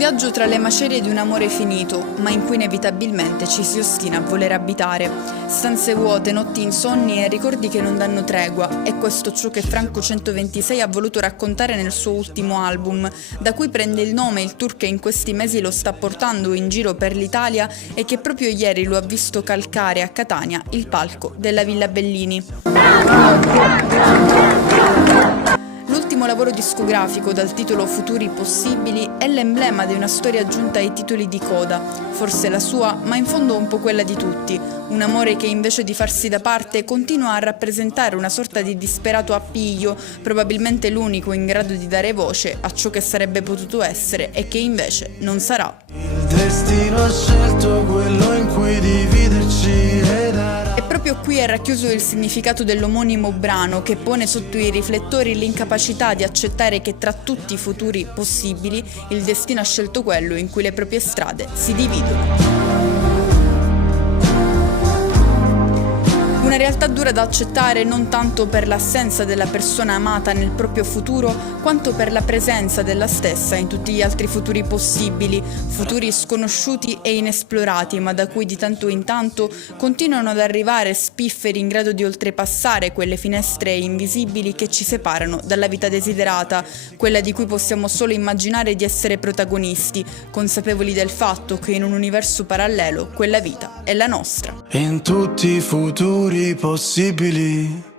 viaggio tra le macerie di un amore finito, ma in cui inevitabilmente ci si ostina a voler abitare. Stanze vuote, notti insonni e ricordi che non danno tregua. È questo ciò che Franco 126 ha voluto raccontare nel suo ultimo album, da cui prende il nome il tour che in questi mesi lo sta portando in giro per l'Italia e che proprio ieri lo ha visto calcare a Catania il palco della Villa Bellini. L'ultimo lavoro discografico dal titolo Futuri possibili è l'emblema di una storia giunta ai titoli di coda, forse la sua, ma in fondo un po' quella di tutti, un amore che invece di farsi da parte continua a rappresentare una sorta di disperato appiglio, probabilmente l'unico in grado di dare voce a ciò che sarebbe potuto essere e che invece non sarà. Il destino ha scelto quello in cui dividerci ed era... E proprio qui è racchiuso il significato dell'omonimo brano che pone sotto i riflettori l'incapacità di accettare che tra tutti i futuri possibili il destino ha scelto quello in cui le proprie strade si dividono. Una realtà dura da accettare non tanto per l'assenza della persona amata nel proprio futuro, quanto per la presenza della stessa in tutti gli altri futuri possibili, futuri sconosciuti e inesplorati, ma da cui di tanto in tanto continuano ad arrivare spifferi in grado di oltrepassare quelle finestre invisibili che ci separano dalla vita desiderata, quella di cui possiamo solo immaginare di essere protagonisti, consapevoli del fatto che in un universo parallelo quella vita è la nostra. In tutti i futuri possibili